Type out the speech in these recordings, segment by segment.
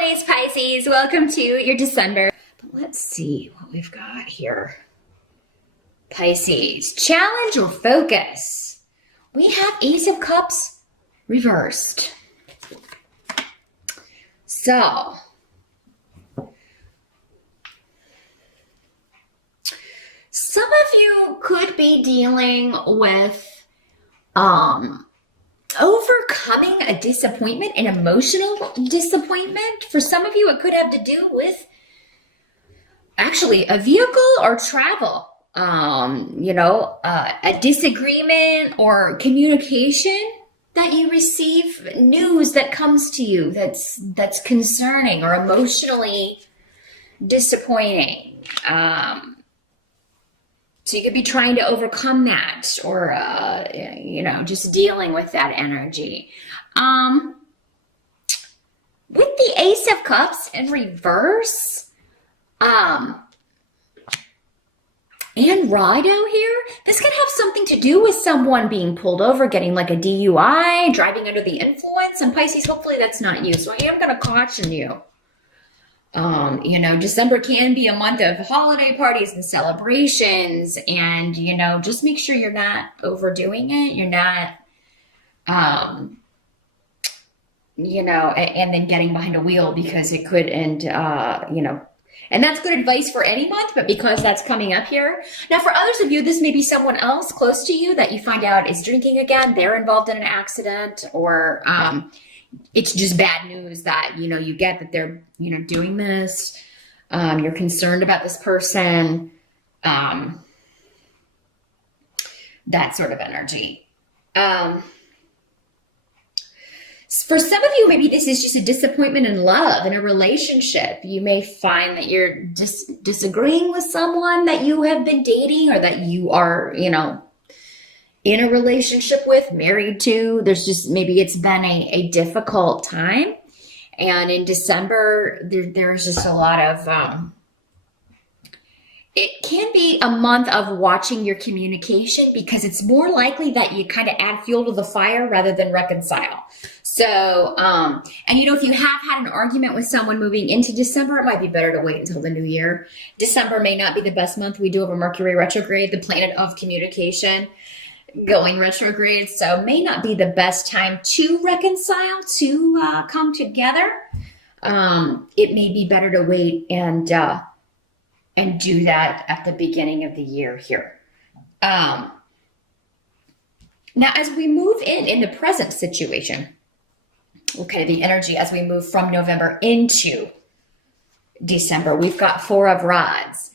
holidays, Pisces. Welcome to your December. But let's see what we've got here. Pisces, challenge or focus? We have Ace of Cups reversed. So, some of you could be dealing with overcoming a disappointment, an emotional disappointment. For some of you, it could have to do with actually a vehicle or travel. A disagreement or communication that you receive, news that comes to you that's concerning or emotionally disappointing. So you could be trying to overcome that or, just dealing with that energy. With the Ace of Cups in reverse, and Rido here, this could have something to do with someone being pulled over, getting like a DUI, driving under the influence. And Pisces, hopefully that's not you. So I am going to caution you. December can be a month of holiday parties and celebrations, and, just make sure you're not overdoing it. You're not, and then getting behind a wheel, because it could end, and that's good advice for any month, but because that's coming up here. Now, for others of you, this may be someone else close to you that you find out is drinking again. They're involved in an accident, or, it's just bad news that, you get that they're, doing this. You're concerned about this person. That sort of energy. For some of you, maybe this is just a disappointment in love, in a relationship. You may find that you're disagreeing with someone that you have been dating, or that you are, in a relationship with, married to. There's just, maybe it's been a difficult time. And in December, there's just a lot of, it can be a month of watching your communication, because it's more likely that you kind of add fuel to the fire rather than reconcile. So, if you have had an argument with someone moving into December, it might be better to wait until the new year. December may not be the best month. We do have a Mercury retrograde, the planet of communication, going retrograde, so may not be the best time to reconcile, to come together. It may be better to wait and do that at the beginning of the year here. Now, as we move in the present situation, kind of the energy as we move from November into December, we've got Four of Rods.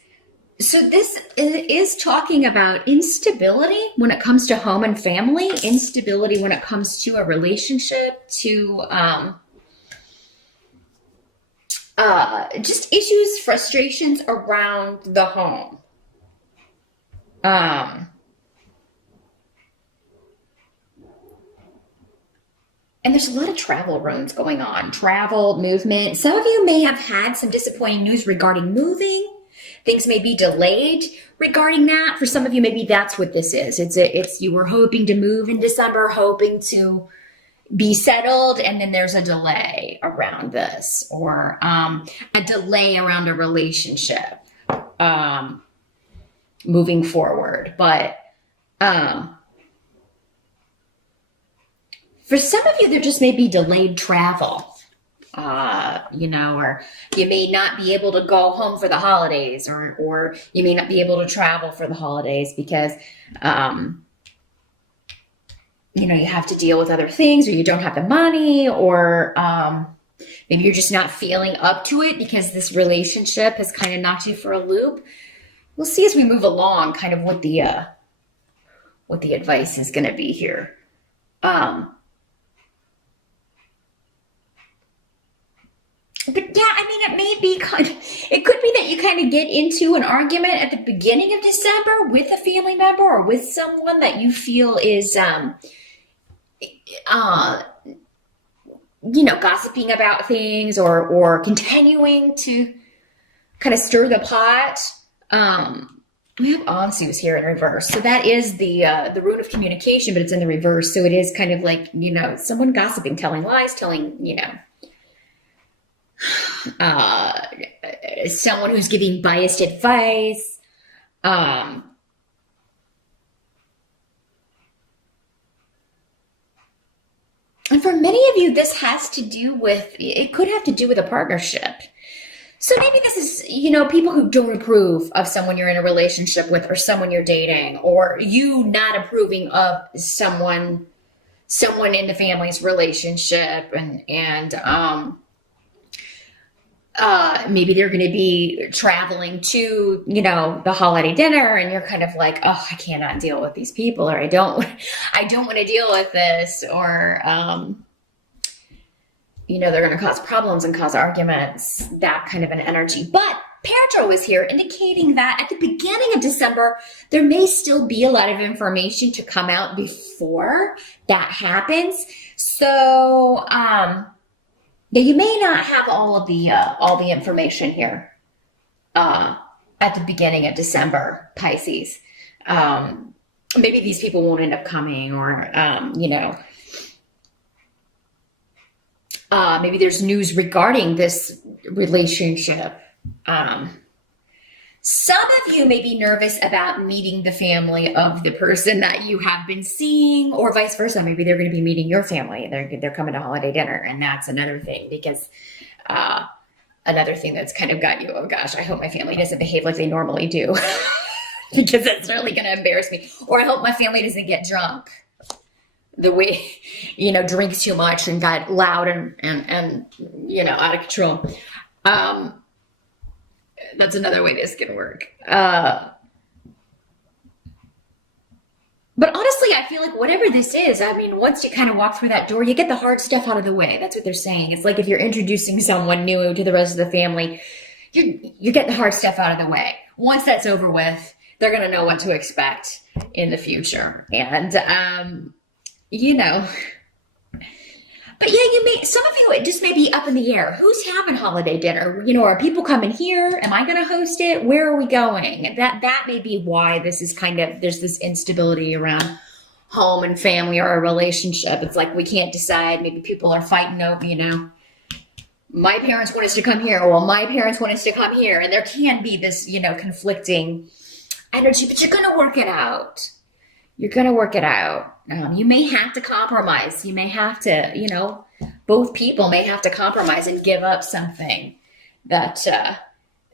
So this is talking about instability when it comes to home and family, instability when it comes to a relationship, to just issues, frustrations around the home. And there's a lot of travel runes going on, travel, movement. Some of you may have had some disappointing news regarding moving. Things may be delayed regarding that. For some of you, maybe that's what this is. It's you were hoping to move in December, hoping to be settled, and then there's a delay around this, or a delay around a relationship moving forward. But for some of you, there just may be delayed travel. Or you may not be able to go home for the holidays, or you may not be able to travel for the holidays because, you have to deal with other things, or you don't have the money, or maybe you're just not feeling up to it because this relationship has kind of knocked you for a loop. We'll see as we move along kind of what the advice is going to be here. But yeah, it may be it could be that you kind of get into an argument at the beginning of December with a family member, or with someone that you feel is, gossiping about things, or continuing to kind of stir the pot. We have Ansus here in reverse. So that is the rune of communication, but it's in the reverse. So it is kind of like, someone gossiping, telling lies, telling, uh, someone who's giving biased advice. Um, and for many of you, this has to do with, it could have to do with a partnership. So maybe this is, people who don't approve of someone you're in a relationship with or someone you're dating, or you not approving of someone in the family's relationship, and maybe they're going to be traveling to, the holiday dinner, and you're kind of like, oh, I cannot deal with these people, or I don't want to deal with this, or, they're going to cause problems and cause arguments, that kind of an energy. But Pedro is here indicating that at the beginning of December, there may still be a lot of information to come out before that happens. So, yeah, you may not have all the information here at the beginning of December, Pisces. Maybe these people won't end up coming, or maybe there's news regarding this relationship. Some of you may be nervous about meeting the family of the person that you have been seeing, or vice versa. Maybe they're going to be meeting your family. They're coming to holiday dinner, and that's another thing, because another thing that's kind of got you, oh gosh, I hope my family doesn't behave like they normally do, because that's really going to embarrass me. Or I hope my family doesn't get drunk the way, drinks too much and got loud and out of control. That's another way this can work. But honestly, I feel like whatever this is, once you kind of walk through that door, you get the hard stuff out of the way. That's what they're saying. It's like if you're introducing someone new to the rest of the family, you're getting the hard stuff out of the way. Once that's over with, they're going to know what to expect in the future. And, but yeah, some of you, it just may be up in the air. Who's having holiday dinner? Are people coming here? Am I going to host it? Where are we going? That may be why this is there's this instability around home and family or a relationship. It's like we can't decide. Maybe people are fighting over, my parents want us to come here. Well, my parents want us to come here. And there can be this, conflicting energy, but you're going to work it out. You're going to work it out. You may have to compromise. You may have to, both people may have to compromise and give up something that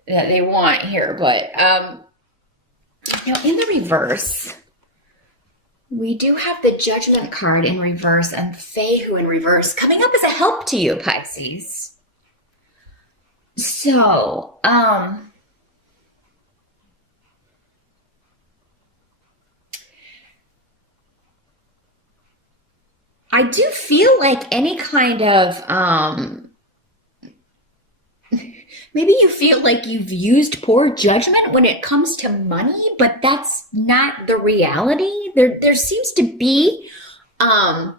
they want here. But, in the reverse, we do have the Judgment card in reverse and Faehu in reverse coming up as a help to you, Pisces. So, I do feel like any kind of, maybe you feel like you've used poor judgment when it comes to money, but that's not the reality. There seems to be, when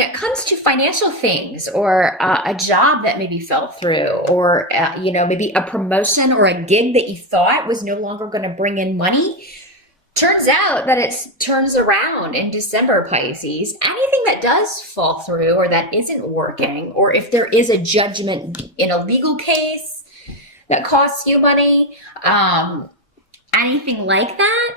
it comes to financial things, or a job that maybe fell through, or, maybe a promotion or a gig that you thought was no longer going to bring in money, turns out that it turns around in December, Pisces. Anything that does fall through or that isn't working, or if there is a judgment in a legal case that costs you money, anything like that,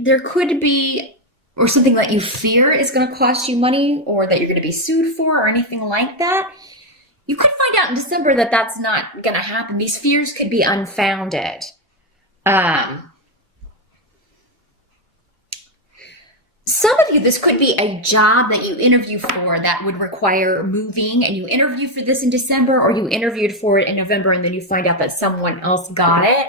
there could be, or something that you fear is going to cost you money, or that you're going to be sued for, or anything like that. You could find out in December that that's not going to happen. These fears could be unfounded. Some of you, this could be a job that you interview for that would require moving, and you interview for this in December, or you interviewed for it in November, and then you find out that someone else got it,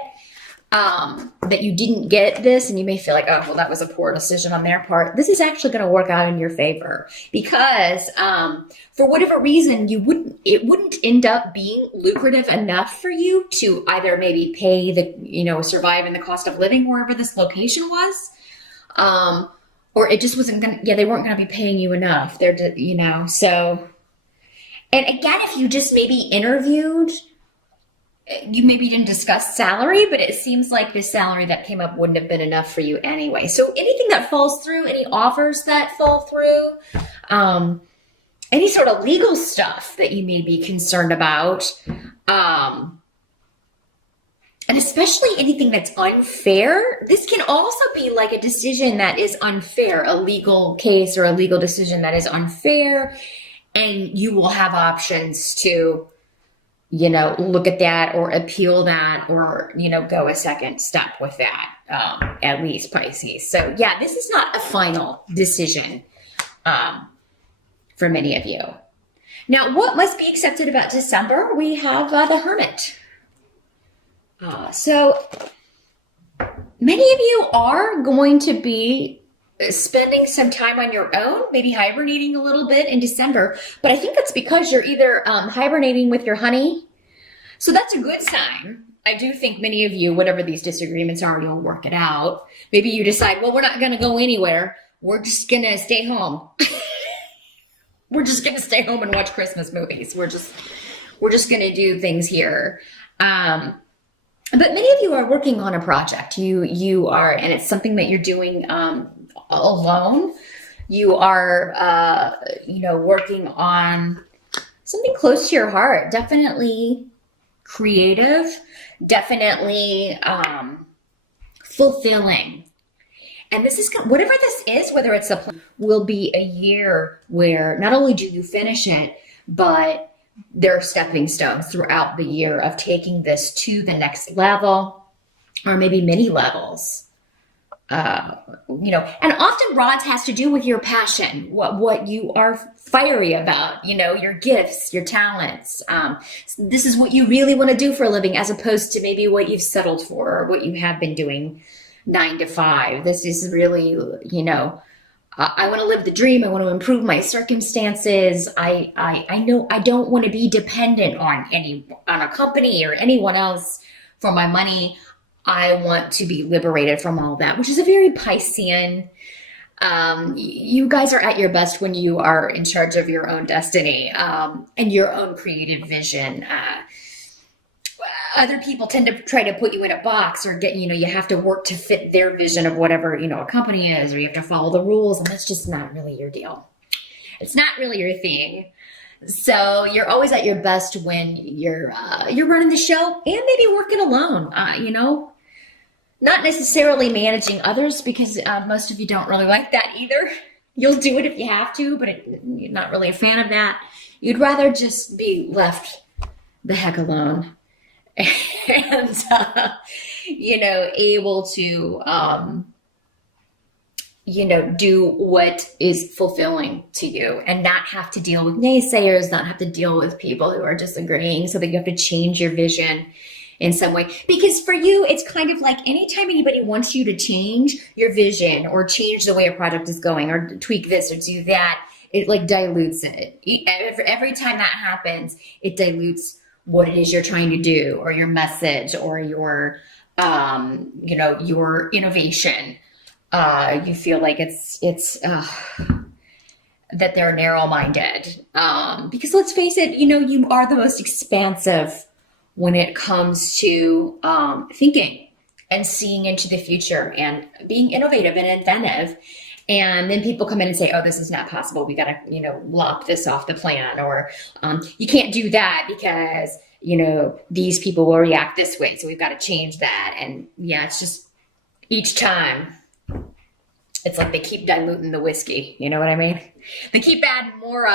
that you didn't get this, and you may feel like, oh, well, that was a poor decision on their part. This is actually going to work out in your favor, because for whatever reason, it wouldn't end up being lucrative enough for you to either maybe pay the, survive in the cost of living wherever this location was, or it just wasn't going to, they weren't going to be paying you enough. So, and again, if you just maybe interviewed, you maybe didn't discuss salary, but it seems like the salary that came up wouldn't have been enough for you anyway. So anything that falls through, any offers that fall through, any sort of legal stuff that you may be concerned about. And especially anything that's unfair. This can also be like a decision that is unfair, a legal case or a legal decision that is unfair. And you will have options to, look at that or appeal that or, go a second step with that, at least, Pisces. So yeah, this is not a final decision for many of you. Now, what must be accepted about December? We have the Hermit. So many of you are going to be spending some time on your own, maybe hibernating a little bit in December, but I think that's because you're either hibernating with your honey. So that's a good sign. I do think many of you, whatever these disagreements are, you'll work it out. Maybe you decide, well, we're not going to go anywhere. We're just going to stay home. We're just going to stay home and watch Christmas movies. We're just going to do things here. But many of you are working on a project. You are, and it's something that you're doing alone. You are, working on something close to your heart. Definitely creative. Definitely fulfilling. And this is whatever this is, whether it's will be a year where not only do you finish it, but there are stepping stones throughout the year of taking this to the next level, or maybe many levels. And often rods has to do with your passion, what you are fiery about, your gifts, your talents. This is what you really want to do for a living, as opposed to maybe what you've settled for or what you have been doing 9 to 5. This is really, I want to live the dream. I want to improve my circumstances. I know I don't want to be dependent on a company or anyone else for my money. I want to be liberated from all that, which is a very Piscean. You guys are at your best when you are in charge of your own destiny and your own creative vision. Other people tend to try to put you in a box or you have to work to fit their vision of whatever, a company is, or you have to follow the rules. And that's just not really your deal. It's not really your thing. So you're always at your best when you're running the show and maybe working alone, not necessarily managing others, because most of you don't really like that either. You'll do it if you have to, but you're not really a fan of that. You'd rather just be left the heck alone. And, able to, do what is fulfilling to you and not have to deal with naysayers, not have to deal with people who are disagreeing, so that you have to change your vision in some way. Because for you, it's kind of like anytime anybody wants you to change your vision or change the way a project is going or tweak this or do that, it like dilutes it. Every time that happens, it dilutes what it is you're trying to do, or your message, or your innovation. You feel like it's that they're narrow-minded. Because let's face it, you are the most expansive when it comes to thinking and seeing into the future and being innovative and inventive. And then people come in and say, oh, this is not possible. We got to, lop this off the plan. Or you can't do that because, these people will react this way. So we've got to change that. And yeah, it's just each time it's like they keep diluting the whiskey. You know what I mean? They keep adding more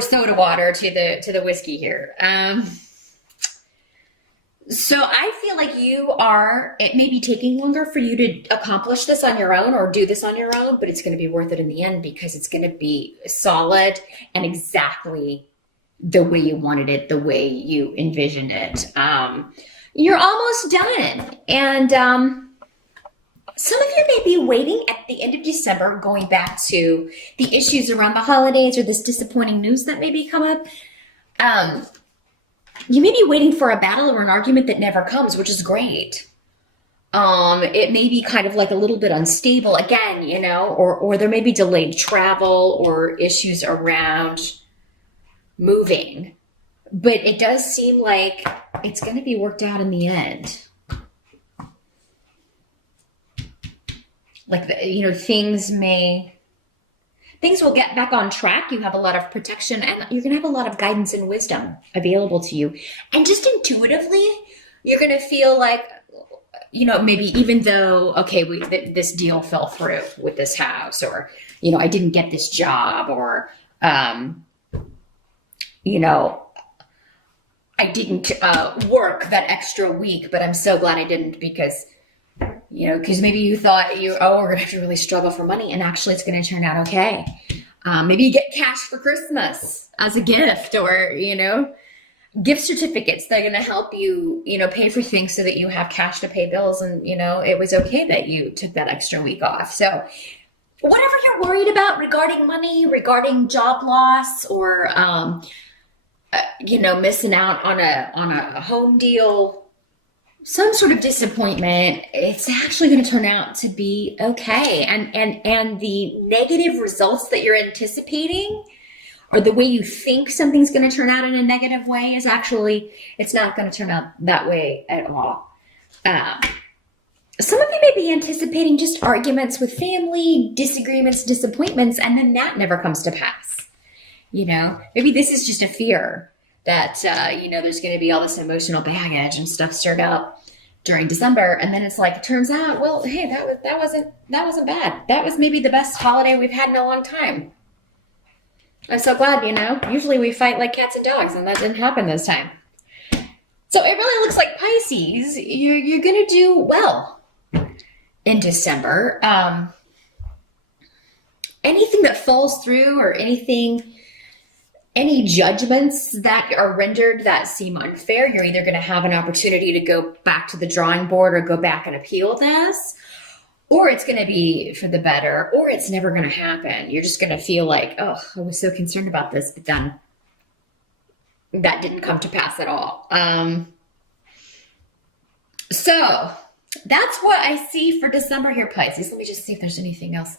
soda water to the whiskey here. So I feel like it may be taking longer for you to accomplish this on your own or do this on your own, but it's going to be worth it in the end, because it's going to be solid and exactly the way you wanted it, the way you envisioned it. You're almost done. And some of you may be waiting at the end of December, going back to the issues around the holidays or this disappointing news that maybe come up. You may be waiting for a battle or an argument that never comes, which is great. It may be kind of like a little bit unstable again, or there may be delayed travel or issues around moving. But it does seem like it's going to be worked out in the end. Like, things may things will get back on track. You have a lot of protection and you're going to have a lot of guidance and wisdom available to you. And just intuitively, you're going to feel like, maybe even though, okay, this deal fell through with this house, or, I didn't get this job, or, I didn't work that extra week, but I'm so glad I didn't because maybe you thought we're going to have to really struggle for money, and actually it's going to turn out okay. Maybe you get cash for Christmas as a gift, or, gift certificates that are going to help you, pay for things so that you have cash to pay bills. And, it was okay that you took that extra week off. So whatever you're worried about regarding money, regarding job loss, or, missing out on a home deal, some sort of disappointment, it's actually going to turn out to be okay. And the negative results that you're anticipating, or the way you think something's going to turn out in a negative way, is actually, it's not going to turn out that way at all. Some of you may be anticipating just arguments with family, disagreements, disappointments, and then that never comes to pass. Maybe this is just a fear that, there's going to be all this emotional baggage and stuff stirred up during December. And then it's like, it turns out, well, hey, that wasn't bad. That was maybe the best holiday we've had in a long time. I'm so glad, usually we fight like cats and dogs, and that didn't happen this time. So it really looks like Pisces, you're going to do well in December. Anything that falls through, or any judgments that are rendered that seem unfair, you're either going to have an opportunity to go back to the drawing board or go back and appeal this, or it's going to be for the better, or it's never going to happen. You're just going to feel like, oh, I was so concerned about this, but then that didn't come to pass at all. So that's what I see for December here, Pisces. Let me just see if there's anything else